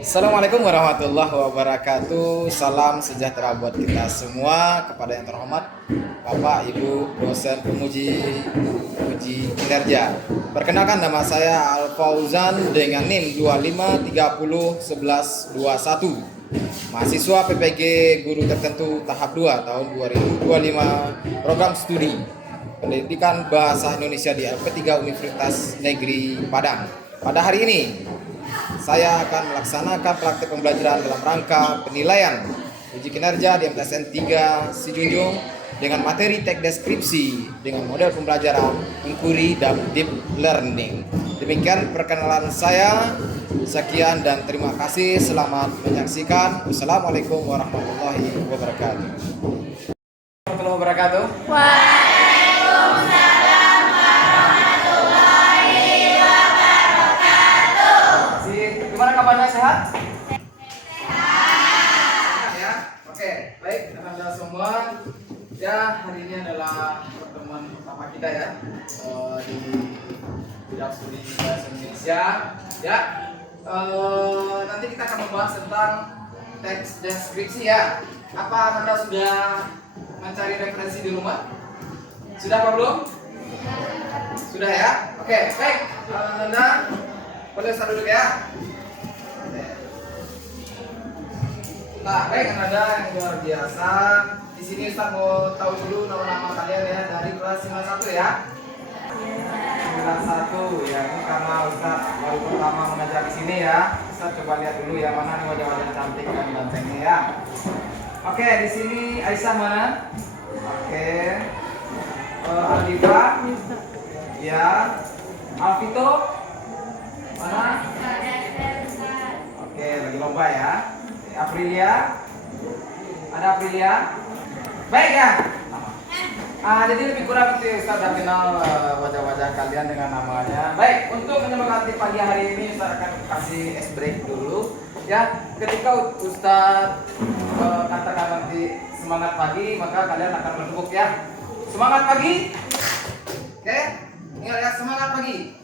Assalamualaikum warahmatullahi wabarakatuh. Salam sejahtera buat kita semua. Kepada yang terhormat Bapak Ibu dosen uji kinerja. Perkenalkan, nama saya Al Fauzan dengan NIM 25301121. Mahasiswa PPG Guru Tertentu tahap 2 tahun 2025, program studi Pendidikan Bahasa Indonesia di LP3 Universitas Negeri Padang. Pada hari ini saya akan melaksanakan praktek pembelajaran dalam rangka penilaian uji kinerja di MTSN 3 Sijunjung dengan materi teks deskripsi dengan model pembelajaran inquiry dan deep learning. Demikian perkenalan saya. Sekian dan terima kasih. Selamat menyaksikan. Wassalamualaikum warahmatullahi wabarakatuh. Warahmatullahi wabarakatuh. Waalaikumsalam warahmatullahi wabarakatuh. Gimana kabarnya, sehat? Sehat ya. Oke, baik teman-teman semua. Ya, hari ini adalah pertemuan pertama kita ya di bidang studi bahasa Indonesia. Ya, nanti kita akan membahas tentang teks deskripsi ya. Apa Anda sudah mencari referensi di rumah? Sudah apa belum? Sudah ya. Oke, baik. Anda boleh start dulu ya. Nah, baik Anda yang luar biasa. Di sini Ustaz mau tahu dulu nama-nama kalian ya dari kelas 91 ya. 91 ya, ini karena Ustaz baru pertama mengajar di sini ya. Ustaz coba lihat dulu ya mana nih wajah-wajah cantik dan gantengnya ya. Oke, di sini Aisyah mana? Oke. Aldiva. Ya. Alvito. Mana? Oke, lagi lomba ya. Aprilia. Ada Aprilia? Baik ya. Jadi lebih kurang itu Ustaz sudah kenal wajah-wajah kalian dengan namanya. Baik, untuk menyemangati pagi hari ini Ustaz akan kasih ice break dulu. Ya, ketika Ustaz katakan nanti semangat pagi, maka kalian akan bertepuk ya. Semangat pagi. Oke, ingat ya, semangat pagi.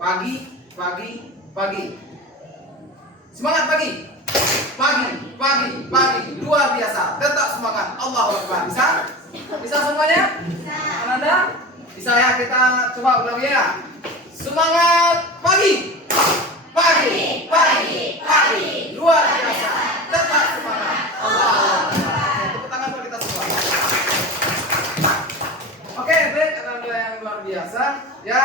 Pagi, pagi, pagi. Semangat pagi. Pagi, pagi, pagi. Luar biasa. Tetap semangat. Allahu Akbar. Bisa? Bisa semuanya? Bisa. Anda? Bisa ya? Kita coba ulangi ya. Semangat pagi. Pagi, pagi, pagi. Luar biasa. Tetap semangat. Allahu Akbar. Tepuk tangan buat kita semua. Oke, baik. Anda yang luar biasa. Ya,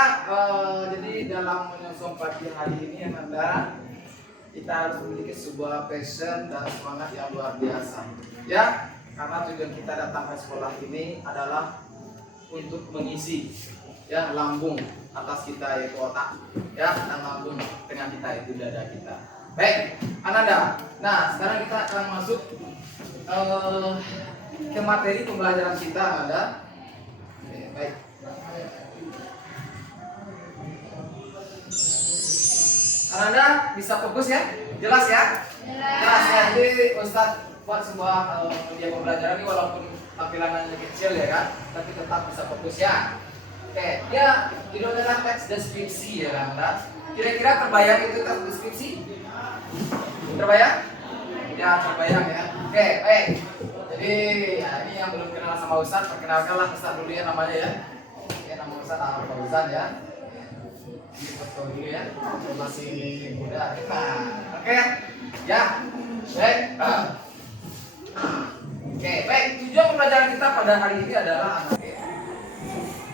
jadi dalam menyusun pagi hari ini Anda, kita harus memiliki sebuah passion dan semangat yang luar biasa ya, karena tujuan kita datang ke sekolah ini adalah untuk mengisi ya lambung atas kita yaitu otak ya, dan lambung tengah kita itu dada kita. Baik Ananda, nah sekarang kita akan masuk ke materi pembelajaran kita Ananda. Baik, Anda bisa fokus ya? Jelas ya? Jelas ya. Jadi Ustadz buat sebuah media pembelajaran ini walaupun tampilannya kecil ya kan, tapi tetap bisa fokus ya. Oke, ya judulnya teks deskripsi ya kan. Kira-kira terbayang itu teks deskripsi? Terbayang? Ya terbayang ya. Oke, baik. Jadi ya ini yang belum kenal sama Ustadz, perkenalkanlah Ustadz dulu ya namanya ya. Ya nama Ustadz Al Fauzan ya. Foto dulu ya, masih muda. Nah, oke ya, baik. Oke, baik. Tujuan pembelajaran kita pada hari ini adalah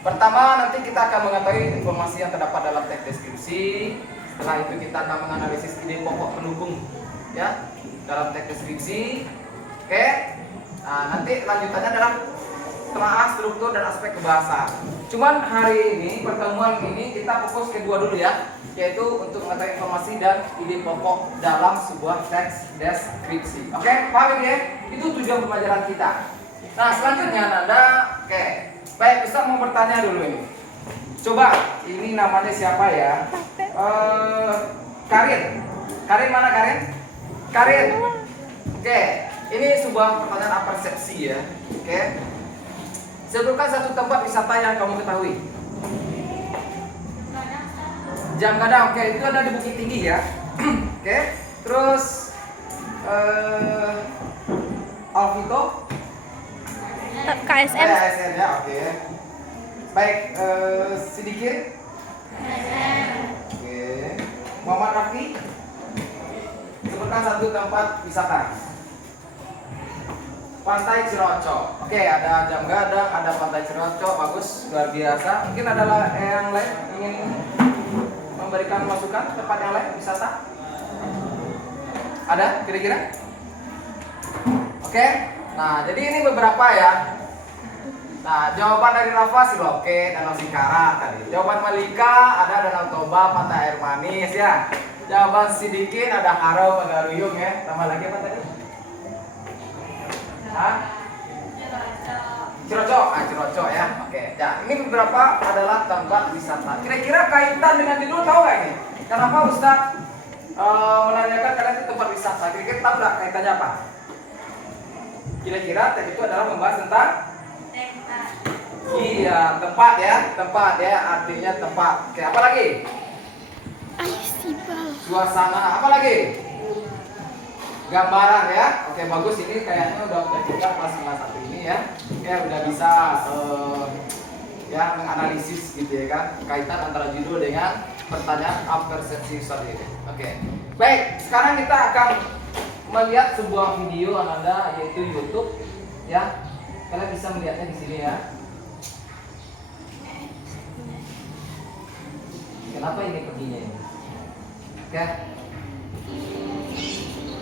pertama, nanti kita akan mengetahui informasi yang terdapat dalam teks deskripsi. Setelah itu kita akan menganalisis ide pokok pendukung ya dalam teks deskripsi. Oke. Nah, nanti lanjutannya adalah telaah struktur dan aspek kebahasaan. Cuman hari ini pertemuan ini kita fokus kedua dulu ya, yaitu untuk mengetahui informasi dan ide pokok dalam sebuah teks deskripsi. Oke, paham ya? Itu tujuan pembelajaran kita. Nah, selanjutnya Nanda, oke. Baik, Ustaz mau bertanya dulu ini. Coba, ini namanya siapa ya? Karin. Karin mana Karin? Karin. Oke, ini sebuah pertanyaan persepsi ya. Oke. Sebutkan satu tempat wisata yang kamu ketahui. Jam gadang, oke, itu ada di Bukit Tinggi ya. Oke, terus Alvito KSM. ASN ya, oke. Baik, Sidikir. Oke. Muhammad Rafi. Sebutkan satu tempat wisata. Pantai Cirocco. Oke, ada Jam Gadang, ada Pantai Cirocco, bagus, luar biasa. Mungkin ada yang lain ingin memberikan masukan tempat yang lain wisata? Ada kira-kira? Oke. Nah, jadi ini beberapa ya. Nah, jawaban dari Rafa Siloke, Danau Singkara tadi. Jawaban Malika ada Danau Toba, Pantai Air Manis ya. Jawaban Sidikin ada Harau, Magaruyung ya. Tambah lagi apa tadi? Hah? Cirocco, Cirocco ya. Oke. Ya, ini beberapa adalah tempat wisata. Kira-kira kaitan dengan judul tahu nggak ini? Kenapa Ustaz menanyakan kalian itu tempat wisata? Kira-kira tahu nggak kaitannya apa? Kira-kira tadi itu adalah membahas tentang iya, tempat ya, artinya tempat. Oke, apa lagi? Suasana, apa lagi? Gambaran ya. Oke, bagus, ini kayaknya udah juga kelas 1 ini ya. Oke, udah bisa ya menganalisis gitu ya kan, kaitan antara judul dengan pertanyaan persepsi sendiri. Oke. Baik, sekarang kita akan melihat sebuah video Ananda yaitu YouTube ya. Kalian bisa melihatnya di sini ya. Kenapa ini perginya ini? Oke.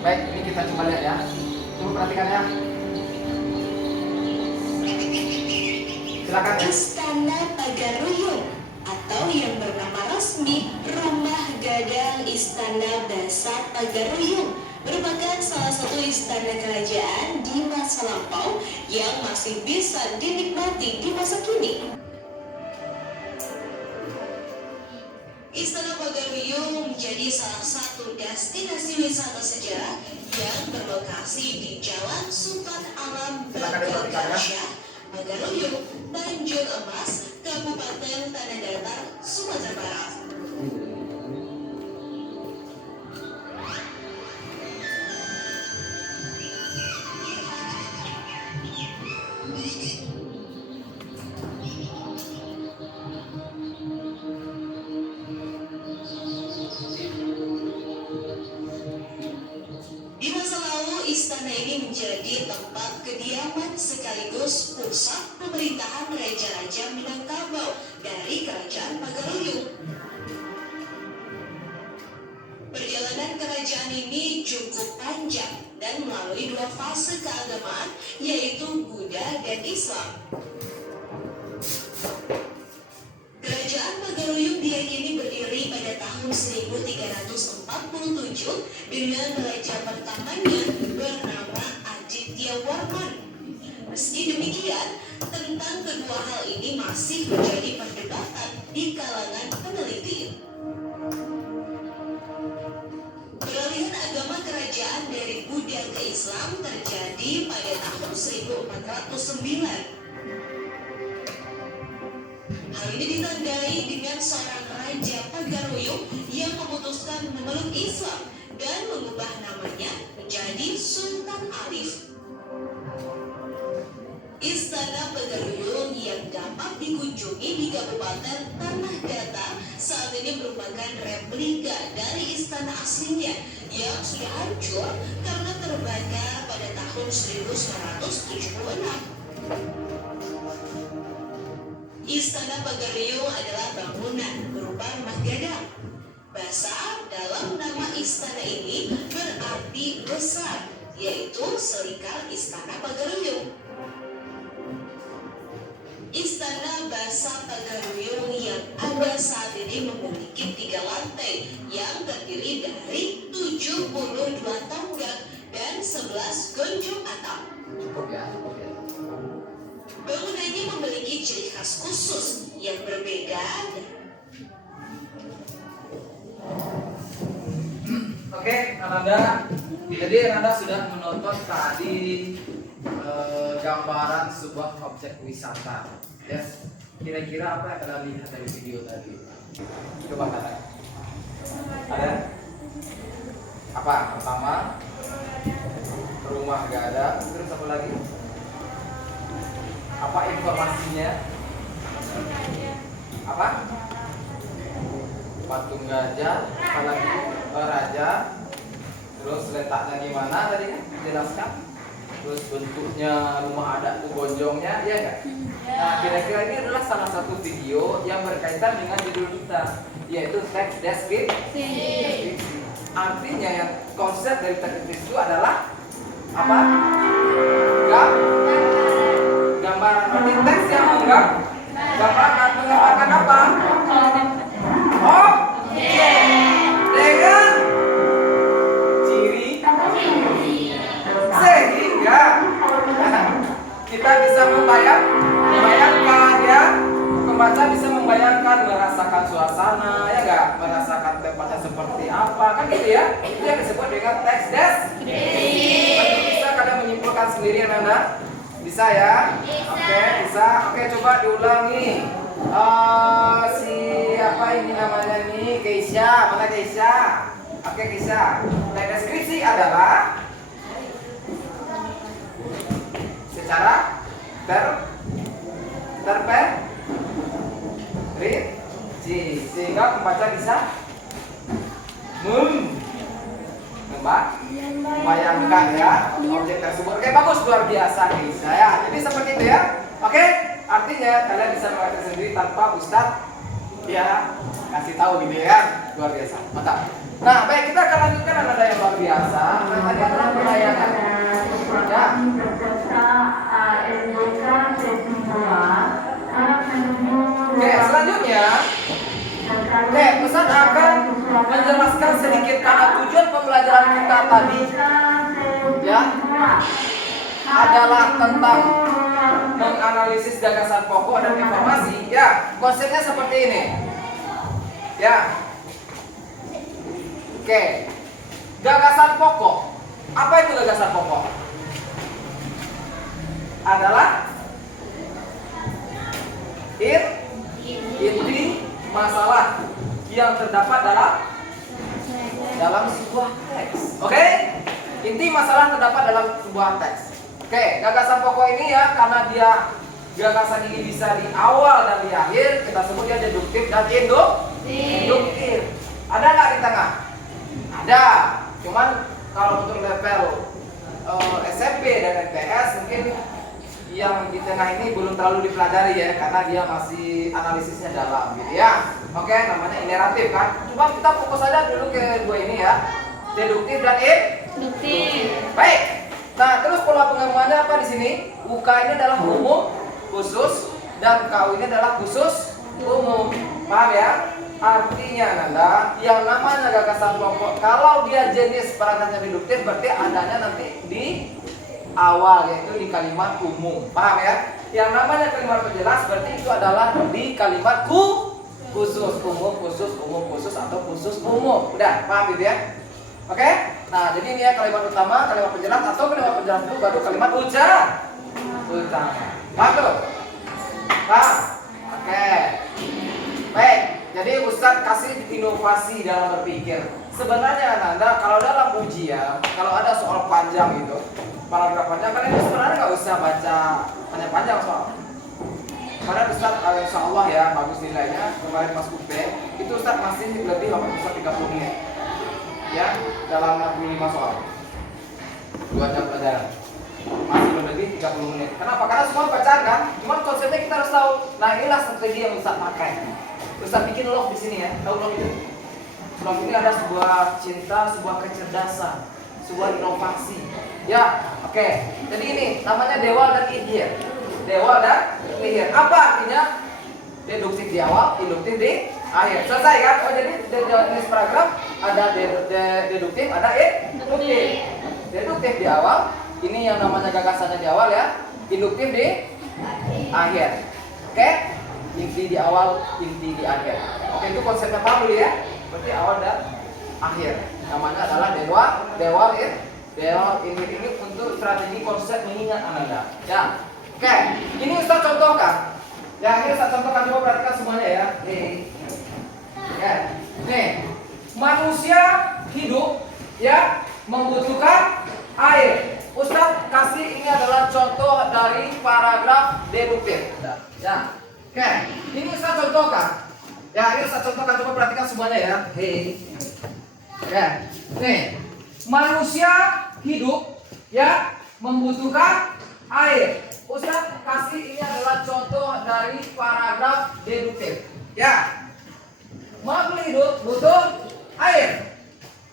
Baik, ini kita coba lihat ya. Coba perhatikan ya. Silakan ya. Istana Pagaruyung atau yang bernama resmi Rumah Gadang Istana Basa Pagaruyung merupakan salah satu istana kerajaan di masa lampau yang masih bisa dinikmati di masa kini. Istana Pagaruyung menjadi salah satu destinasi wisata sejarah yang berlokasi di Jalan Sultan Alam Bagaudansya, Pagaruyung, Tanjung Emas, Kabupaten Tanah Datar, Sumatera Barat. Di masa lalu, istana ini menjadi tempat kediaman sekaligus pusat pemerintahan Raja-Raja Minangkabau dari Kerajaan Pagaruyung. Perjalanan kerajaan ini cukup panjang dan melalui 2 fase keagamaan, yaitu Buddha dan Islam. Kerajaan Pagaruyung diyakini berdiri pada tahun 1347 dengan raja pertamanya bernama Aditya Warman. Meski demikian, tentang kedua hal ini masih menjadi perdebatan di kalangan peneliti. Peralihan agama kerajaan dari Buddha ke Islam terjadi pada tahun 1409. Hal ini ditandai dengan seorang raja Pagaruyung yang memutuskan memeluk Islam dan mengubah namanya menjadi Sultan Arif. Istana Pagaruyung yang dapat dikunjungi di Kabupaten Tanah Datar saat ini merupakan replika dari istana aslinya yang sudah hancur karena terbakar pada tahun 1976. Istana Pagaruyung adalah bangunan berupa rumah gadang. Basa dalam nama istana ini berarti besar, yaitu selingkar Istana Pagaruyung. Istana Basa Pagaruyung yang ada saat ini memiliki 3 lantai yang terdiri dari 72 tangga dan 11 gonjong atap. Cukup ya. Bangunannya memiliki ciri khas khusus yang berbeda. Oke, Ananda. Jadi Ananda sudah menonton tadi gambaran sebuah objek wisata. Yes. Kira-kira apa yang kalian lihat dari video tadi? Coba katakan. Apa? Pertama, rumah gak ada. Terus apa lagi? Apa informasinya? Apa? Patung gajah. Apa lagi? Raja. Terus letaknya gimana tadi kan? Jelaskan. Terus bentuknya rumah adat itu gonjongnya, iya nggak? Nah, kira-kira ini adalah salah satu video yang berkaitan dengan judul kita, yaitu teks deskripsi. Artinya yang konsep dari teks deskripsi itu adalah apa? Gambaran. Berarti teks yang menggambarkan apa? Dengan ciri sehingga kita bisa membayangkan ya, pembaca bisa membayangkan, merasakan suasana ya nggak, merasakan tempatnya seperti apa kan gitu ya. Itu yang disebut dengan teks deskripsi. Bisa kalian menyimpulkan sendiri Anda? Bisa ya? Oke, bisa. Oke, coba diulangi. Siapa ini namanya nih? Keisha. Mana Keisha? Oke, Keisha. Teks deskripsi adalah secara terperinci sehingga pembaca bisa membayangkan ya objek tersebut. Oke, bagus, luar biasa Keisha ya. Jadi seperti itu ya. Oke, artinya kalian bisa mengerti sendiri tanpa Ustadz ya kasih tahu gitu ya. Luar biasa, mantap. Nah, baik, kita akan lanjutkan ada yang luar biasa. Nah, tadi adalah penyayangan. Ya. Oke, selanjutnya Ustaz akan menjelaskan sedikit karena tujuan pembelajaran kita tadi ya adalah tentang menganalisis gagasan pokok dan informasi. Ya, konsepnya seperti ini. Ya. Oke. Gagasan pokok. Apa itu gagasan pokok? Adalah inti masalah yang terdapat dalam sebuah teks. Oke? Inti masalah terdapat dalam sebuah teks. Oke, gagasan pokok ini ya, karena dia gagasan ini bisa di awal dan di akhir, kita sebut dia deduktif dan induktif. Ada nggak di tengah? Ada. Cuman kalau untuk level SMP dan MTS mungkin yang di tengah ini belum terlalu dipelajari ya, karena dia masih analisisnya dalam gitu ya. Oke, namanya iteratif kan. Coba kita fokus aja dulu ke dua ini ya, deduktif dan induktif. Baik. Nah, terus pola pengembangannya apa di sini? UK ini adalah umum, khusus, dan KU ini adalah khusus, umum. Paham ya? Artinya Nanda, yang namanya gagasan pokok, kalau dia jenis perangkatnya deduktif, berarti adanya nanti di awal, yaitu di kalimat umum. Paham ya? Yang namanya kalimat penjelas berarti itu adalah di kalimat khusus, umum, khusus atau khusus umum. Udah, paham gitu ya? Oke? Nah, jadi ini ya kalimat utama, kalimat penjelas, atau kalimat penjelas itu baru kalimat utama. Paham tuh? Paham? Oke. Baik, jadi Ustadz kasih inovasi dalam berpikir. Sebenarnya Nanda, kalau dalam ujian, kalau ada soal panjang itu, paragraf panjang, kalian itu sebenarnya nggak usah baca panjang-panjang soal. Karena Ustadz, insya Allah ya, bagus nilainya. Kemarin Mas Kupe, itu Ustadz masih lebih 30 menit ya, dalam 65 soal 2 jam pelajaran, masih lebih 30 menit. Kenapa? Karena semua bacaan kan, cuman konsepnya kita harus tahu. Nah, inilah strategi yang Ustadz pakai. Ustadz bikin log di sini ya, tahu log itu? Log ini ada sebuah cinta, sebuah kecerdasan, sebuah inovasi. Ya, oke. Jadi ini namanya dewal dan ikhir. Dewal dan ikhir. Apa artinya? Deduktif di awal, induktif di akhir. Selesai kan? Oh, jadi jenis paragraf ada deduktif, ada induktif. Deduktif di awal, ini yang namanya gagasannya di awal ya. Induktif di akhir. Oke? Inti di awal, inti di akhir. Oke, itu konsepnya apa dulu ya? Berarti awal dan akhir. Namanya adalah dewal ini untuk strategi konsep mengingat Anda. Ya. Oke, ini Ustaz contohkan. Ya, ini Ustaz contohkan, coba perhatikan semuanya ya. Nih. Ya. Nih. Manusia hidup ya Oke, ini Ustaz contohkan. Ya, ini Ustaz contohkan, coba perhatikan semuanya ya. Hei. Oke. Nih, manusia hidup ya membutuhkan air. Ustaz kasih ini adalah contoh dari paragraf deduktif. Ya. Makhluk hidup butuh air.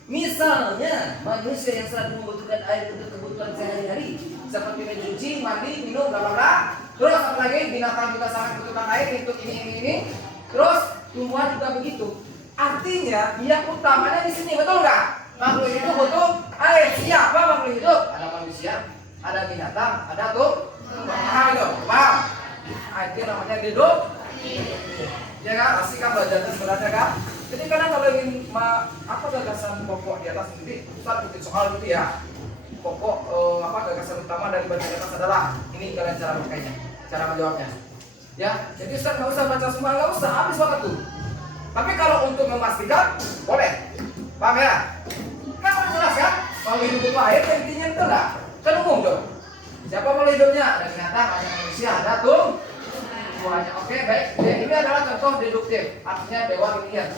Misalnya, manusia yang selalu membutuhkan air untuk kebutuhan sehari-hari, seperti mencuci, mandi, minum, bla bla bla. Terus apa lagi? Binatang juga sangat membutuhkan air untuk ini. Terus tumbuhan juga begitu. Artinya yang utamanya di sini, betul nggak? Makhluk hidup butuh air. Siapa makhluk hidup? Ada manusia, ada binatang, ada tumbuhan itu. Paham? Itu namanya hidup. Ya kan? Asik kan belajarnya sebenarnya kan? Jadi kadang kalau ingin apa gagasan pokok di atas ini, Ustaz bikin soal gitu ya. Pokok gagasan utama dari bagian atas adalah ini, kalian cara pakainya, cara menjawabnya. Ya, jadi Ustaz nggak usah baca semua, nggak usah, habis waktu tuh. Tapi kalau untuk memastikan, boleh. Paham ya? Kan jelas kan? Kalau hidup itu air, intinya itu enggak? Kan umum dong. Siapa mau hidupnya? Ada binatang, ada manusia, ada semuanya. Oke, baik. Ya, ini adalah contoh deduktif, artinya dewa ilmiah.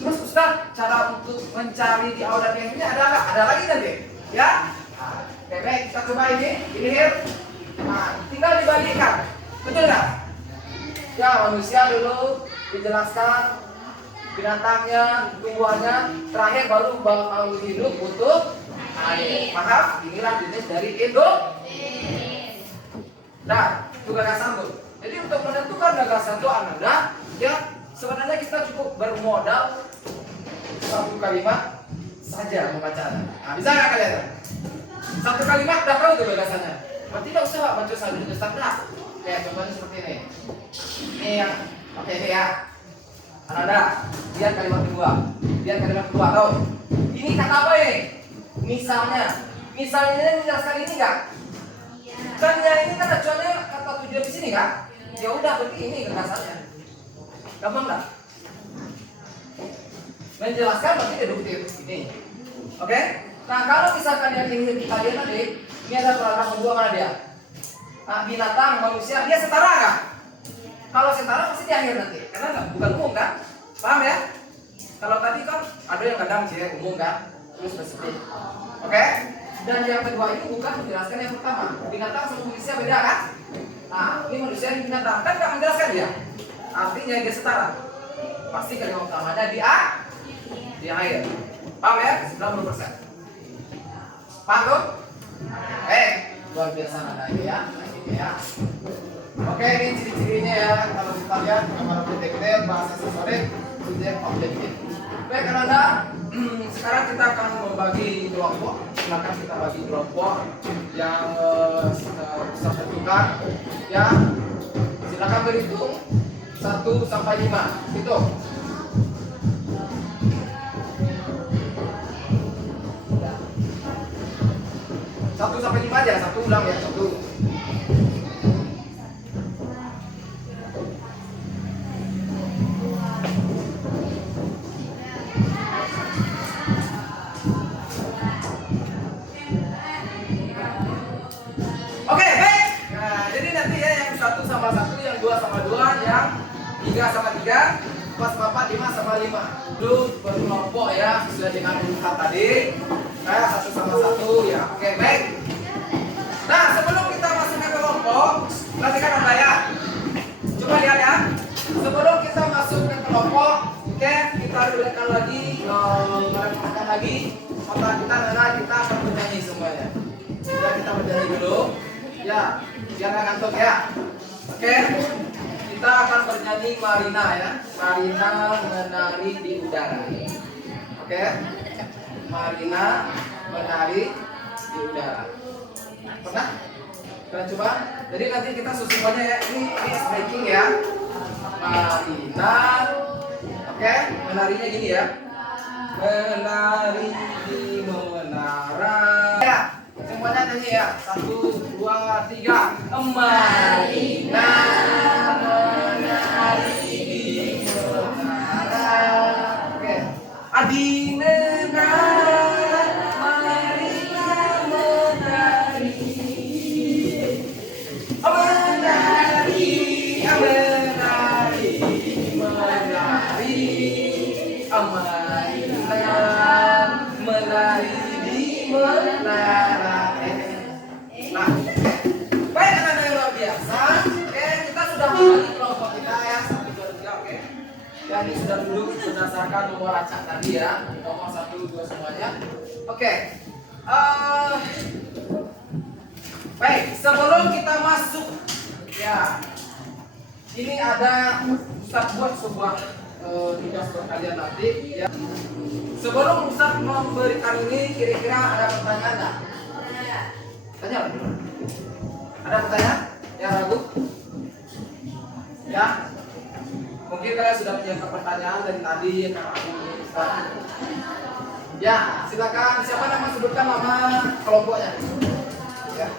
Terus Ustaz, cara untuk mencari di awal yang ini ada nggak? Ada lagi nanti? Ya? Oke, baik. Kita coba ini here. Nah, tinggal dibagikan. Betul nggak? Ya, manusia dulu dijelaskan, binatangnya, tumbuhannya, terakhir baru makhluk hidup butuh air. Paham? Inilah jenis dari hidup. Nah, itu gagasan tuh. Jadi untuk menentukan gagasan itu Anda, ya sebenarnya kita cukup bermodal satu kalimat saja membacanya. Nah, bisa nggak kalian? Satu kalimat udah tahu tuh gagasannya. Berarti tidak usah baca satu standar. Kayak contohnya seperti ini. Ini yang oke ini ya. Anda lihat kalimat kedua. Lihat kalimat kedua tahu. Ini kata apa ini? Misalnya ini menjelaskan ini nggak? Kan yang ini kan acuannya kata tujuan di sini kan? Ya udah berarti ini gagasannya. Gampang nggak? Menjelaskan berarti deduktif ini. Oke? Nah kalau misalkan yang ini kita lihat tadi, ini ada paragraf kedua mana dia? Nah, binatang, manusia, dia setara nggak? Kalau setara pasti di akhir nanti, karena nggak bukan umum kan? Paham ya? Kalau tadi kan ada yang kadang sih umum kan, terus spesifik. Oke? Dan yang kedua ini bukan menjelaskan yang pertama. Binatang sama manusia beda kan? Nah, ini manusia ini binatang kan nggak menjelaskan dia. Artinya dia setara. Pasti kalimat utamanya di akhir. Paham ya? 90%. Paham tuh? Luar biasa ada ini ya. Ya. Oke, ini ciri-cirinya ya. Kalau kita lihat gambar detektif, bahasa sensorik, subjek, objektif. Baik, Anda, sekarang kita akan membagi kelompok. Silakan kita bagi kelompok yang bisa tentukan. Ya, silakan berhitung 1 sampai 5. Hitung. 1 sampai 5 aja, 1 ulang ya, 1. Oke, baik. Nah, jadi nanti ya yang 1 sama 1, yang 2 sama 2, yang 3 sama 3, 4 sama 4, 5 sama 5. Dulu berkelompok ya, sesuai dengan urutan tadi. Nah, 1 sama 1 ya. Oke, baik. Nah, sebelum kita masuk ke kelompok, perhatikan Anda ya. Coba lihat ya. Sebelum kita masuk ke kelompok, oke, kita dudukkan lagi, merefleksikan lagi otak kita, dan kita akan bernyanyi semuanya. Ya, kita bernyanyi dulu. Ya, biar nggak ngantuk ya. Oke, kita akan bernyanyi Marina ya. Marina menari di udara. Oke, Marina menari di udara. Pernah? Kita coba. Jadi nanti kita susunannya ya. Ini stretching ya. Marina. Oke, menarinya gini ya. Menari di menara. Ya, semuanya nyanyi ya. 1, 2, 3. Marina menari di menara. Oke. Adi menari. Menari mainan menari di menara. Nah, baik anak-anak yang luar biasa. Oke, kita sudah membagi kelompok kita ya 1, 2, 3. Oke. Ya, ini sudah duduk berdasarkan nomor acak tadi ya, nomor 1, 2 semuanya. Oke. Baik, sebelum kita masuk ya, ini ada Ustaz buat sebuah tugas buat kalian nanti ya. Sebelum Ustaz memberikan ini, kira-kira ada pertanyaan nggak? Tanya lagi. Ada pertanyaan? Yang ragu? Ya? Mungkin kalian sudah punya pertanyaan dari tadi Ustaz. Ya, silakan. Siapa nama sebutkan nama kelompoknya? Ya.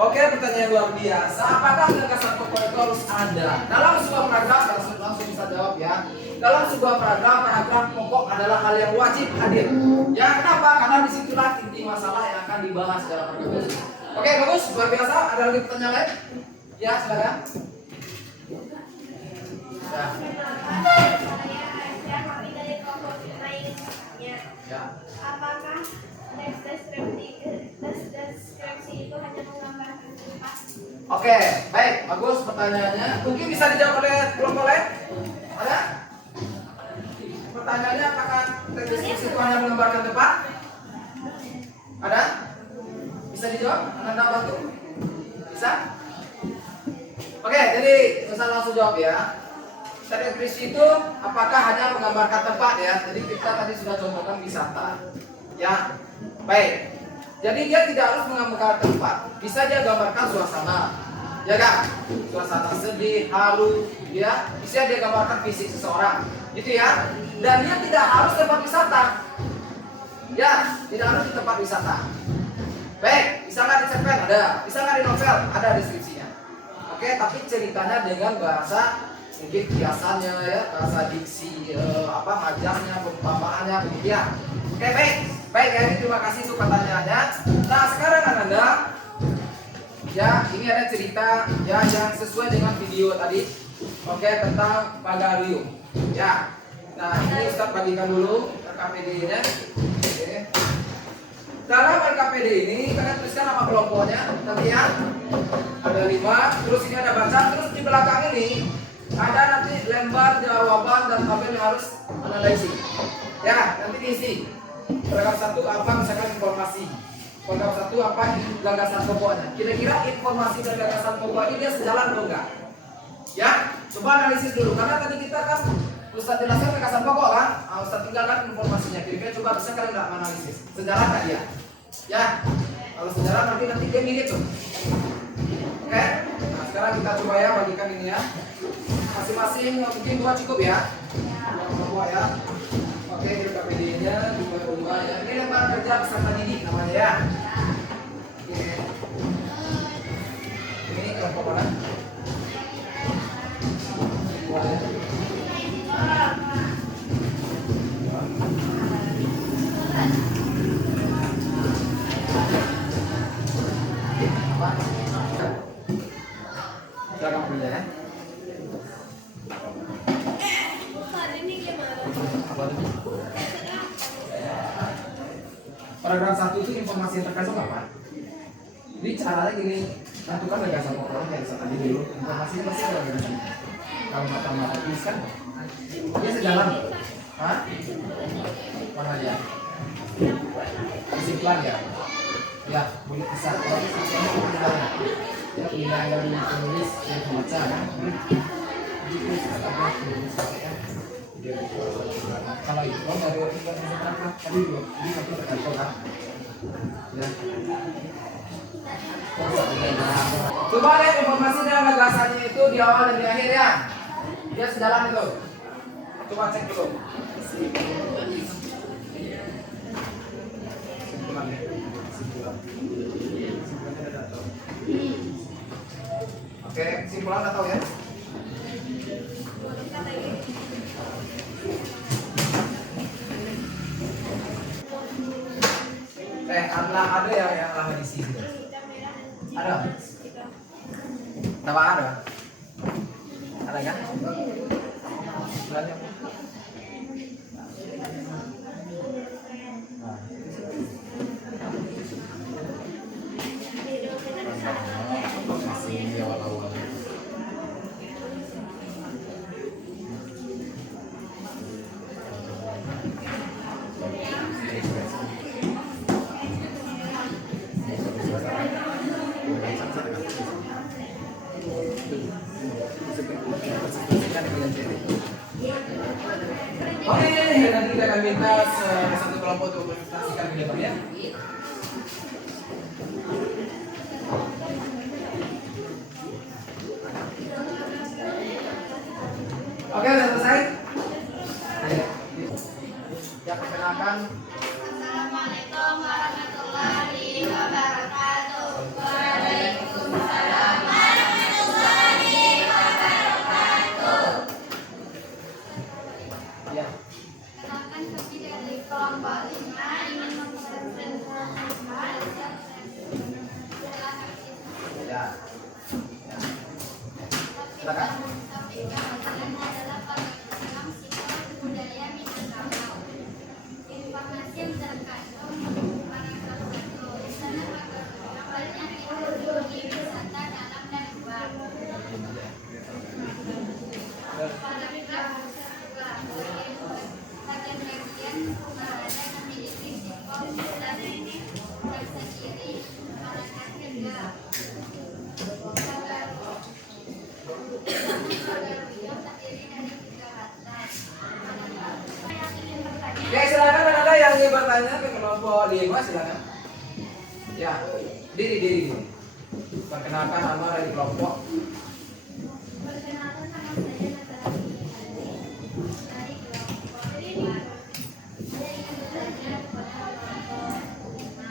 Oke, pertanyaan luar biasa. Apakah gagasan pokok itu harus ada? Dalam sebuah paragraf, langsung bisa jawab ya. Dalam sebuah paragraf pokok adalah hal yang wajib hadir. Ya, kenapa? Karena disitulah inti masalah yang akan dibahas dalam paragraf itu. Oke, bagus, luar biasa. Ada lagi pertanyaan lain? Ya, silakan. Ya. Ya. Apakah deskripsi itu hanya menggambarkan tempat? Oke, baik, bagus pertanyaannya. Mungkin bisa dijawab oleh kelompok lain? Ada? Pertanyaannya apakah deskripsi itu hanya menggambarkan tempat? Ada? Bisa dijawab? Anda bantu? Bisa? Oke, jadi saya langsung jawab ya. Deskripsi itu apakah hanya menggambarkan tempat ya? Jadi kita tadi sudah contohkan wisata. Ya, baik. Jadi dia tidak harus menggambarkan tempat, bisa dia gambarkan suasana, ya kan? Suasana sedih, haru, ya. Bisa dia gambarkan fisik seseorang, gitu ya. Dan dia tidak harus tempat wisata, ya. Tidak harus di tempat wisata. Baik, bisa nggak di cerpen ada, bisa nggak di novel ada deskripsinya. Oke, tapi ceritanya dengan bahasa mungkin kiasannya ya, bahasa diksi, majasnya, perumpamaannya, begitu ya. Oke, baik. Baik ya, ini terima kasih untuk pertanyaannya. Nah, sekarang Anda ya, ini ada cerita ya yang sesuai dengan video tadi. Oke, tentang Pagarium. Ya. Nah, ini Ustaz bagikan dulu RKPD-nya. Oke. Dalam RKPD ini kalian tuliskan nama kelompoknya, nanti ya. Ada 5, terus ini ada baca, terus di belakang ini ada nanti lembar jawaban dan tabel yang harus analisis. Ya, nanti diisi. Paragraf 1 apa misalkan informasi. Paragraf 1 apa gagasan pokoknya. Kira-kira informasi dan gagasan pokok ini dia sejalan atau enggak? Ya, coba analisis dulu karena tadi kita kan Ustaz jelaskan gagasan pokok kan? Ustaz tinggalkan informasinya. Kira-kira coba bisa kalian enggak menganalisis? Sejalan enggak dia? Ya. Kalau sejalan nanti dia mirip tuh. Oke? Nah, sekarang kita coba ya bagikan ini ya. Masing-masing mungkin 2 cukup ya. 2 ya. Oke, ini KPD-nya 2 ya. Ini lembar kerja peserta didik namanya ya. Oke. Ini kelompok mana? 2 ya. Silakan punya ya. Paragraf 1 itu informasi yang terkasih apa? Jadi caranya gini, tentukan gagasan pokoknya yang tadi dulu. Informasi pasti ada gagasan. Kalau mata-mata tuliskan, dia sejalan. Hah? Mana ya? Kesimpulan ya? Ya, boleh bisa. Ya, pilihan dari penulis yang membaca kan? Jadi ada penulis ya. Kalau itu dari berapa tadi dulu ini satu tergantung kan ya. Coba lihat informasi dan gagasannya itu di awal dan di akhir ya, dia sejalan itu. Coba cek dulu. Oke, kesimpulan udah tahu ya. ada yang lama di sini. Ada? Nama ada? Ada kan? Bulannya. Masih awal-awal. Oke, nanti kita akan minta satu kelompok untuk presentasikan videonya. Oke, sudah selesai. Ya, perkenalkan. Assalamualaikum warahmatullahi wabarakatuh. Waalaikumsalam warahmatullahi wabarakatuh. Ya. Kenalkan kami dari kelompok 5 ingin mempresentasikan Ya. Ya. Silakan. Informasi yang terkandung pada salah satu istana awalnya ideologi wisata dalam dan luar. Pada kita juga bagian-bagian perumahan yang memiliki simbol dan ini tersendiri masyarakat kerja. Terdiri dari 3 lantai. Yang ingin bertanya. Ya, silakan ada yang ingin bertanya ke kelompok 5, silakan. Ya, diri. Perkenalkan nama dari kelompok. Perkenalkan nama saya Natali dari kelompok 5. Saya ingin bertanya kepada kelompok 5.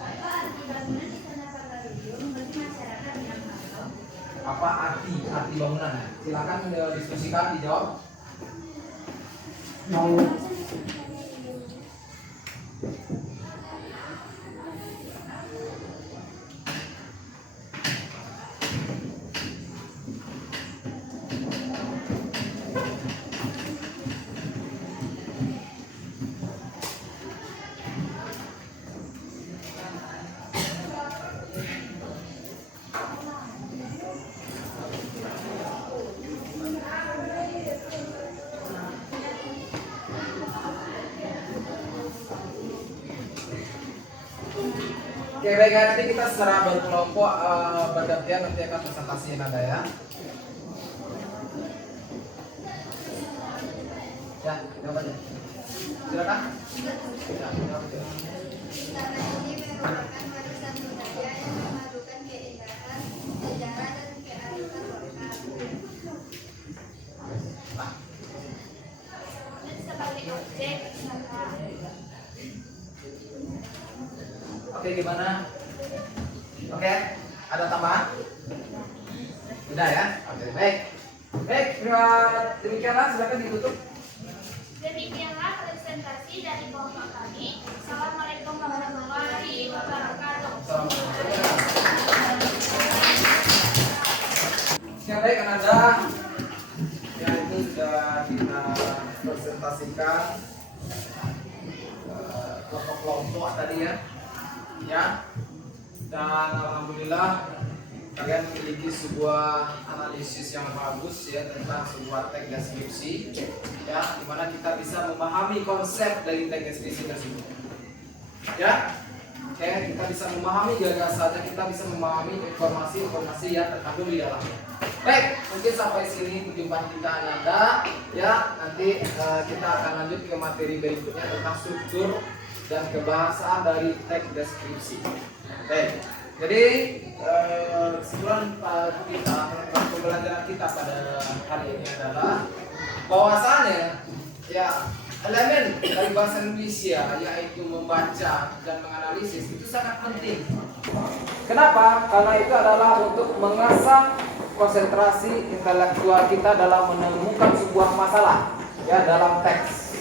Apa arti bangunan Istana Pagarium bagi masyarakat Minangkabau? Apa arti bangunan? Silakan diskusikan, dijawab. Oke, baik, nanti kita secara berkelompok bergantian nanti akan presentasi Anda ya. Ya, jawab aja. Silakan. Ya, jawab. Istana ini merupakan warisan budaya yang memadukan keindahan, sejarah dan kearifan lokal. Dan sebagai objek wisata. Oke, gimana? Oke, ada tambahan? Udah ya? Oke, baik. Baik, demikianlah, silakan ditutup. Demikianlah presentasi dari kelompok kami. Assalamualaikum warahmatullahi wabarakatuh. Ya, baik, Ananda. Ya, itu sudah kita presentasikan kelompok-kelompok tadi ya. Ya, dan alhamdulillah kalian memiliki sebuah analisis yang bagus ya tentang sebuah teks deskripsi ya, dimana kita bisa memahami konsep dari teks deskripsi tersebut ya. Oke, kita bisa memahami gagasannya, kita bisa memahami informasi-informasi yang terkandung di dalamnya. Baik, mungkin sampai sini perjumpaan kita Ananda ya. Nanti kita akan lanjut ke materi berikutnya tentang struktur dan kebahasaan dari teks deskripsi. Baik, jadi kesimpulan kita tentang pembelajaran kita pada hari ini adalah bahwasannya ya elemen dari bahasa Indonesia yaitu membaca dan menganalisis itu sangat penting. Kenapa? Karena itu adalah untuk mengasah konsentrasi intelektual kita dalam menemukan sebuah masalah ya dalam teks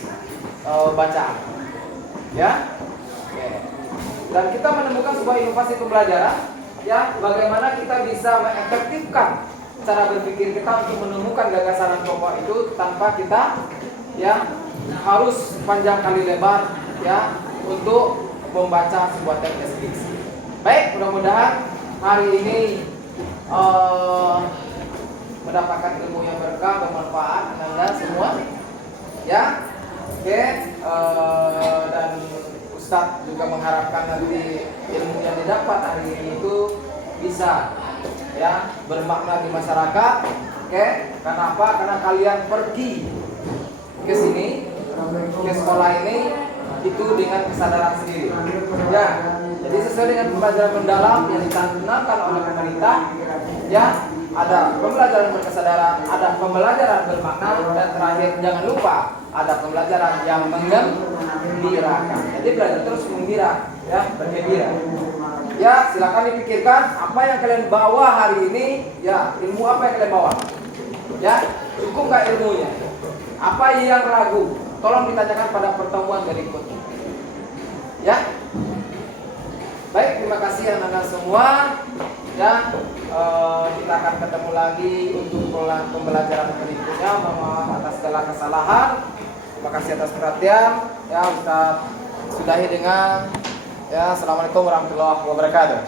bacaan. Ya, Dan kita menemukan sebuah inovasi pembelajaran, ya, bagaimana kita bisa mengefektifkan cara berpikir kita untuk menemukan gagasan pokok itu tanpa kita, ya, harus panjang kali lebar, ya, untuk membaca sebuah teks deskripsi. Baik, mudah-mudahan hari ini mendapatkan ilmu yang berkah, bermanfaat Anda semua, ya. Oke, dan Ustadz juga mengharapkan nanti ilmu yang didapat hari ini itu bisa, ya, bermakna di masyarakat. Oke, kenapa? Karena kalian pergi ke sini, ke sekolah ini itu dengan kesadaran sendiri, ya. Jadi sesuai dengan pembelajaran mendalam yang ditanamkan oleh pemerintah, ya, ada pembelajaran berkesadaran, ada pembelajaran bermakna, dan terakhir jangan lupa ada pembelajaran yang menggembirakan. Jadi belajar terus menggembira, ya, bergembira. Ya, silakan dipikirkan apa yang kalian bawa hari ini, ya, ilmu apa yang kalian bawa, ya, cukup nggak ilmunya? Apa yang ragu? Tolong ditanyakan pada pertemuan berikutnya, ya. Baik, terima kasih anak-anak semua, ya. Kita akan ketemu lagi untuk pembelajaran berikutnya. Mohon maaf atas segala kesalahan. Terima kasih atas perhatian, ya. Ustaz sudahi dengan, ya, assalamualaikum warahmatullahi wabarakatuh.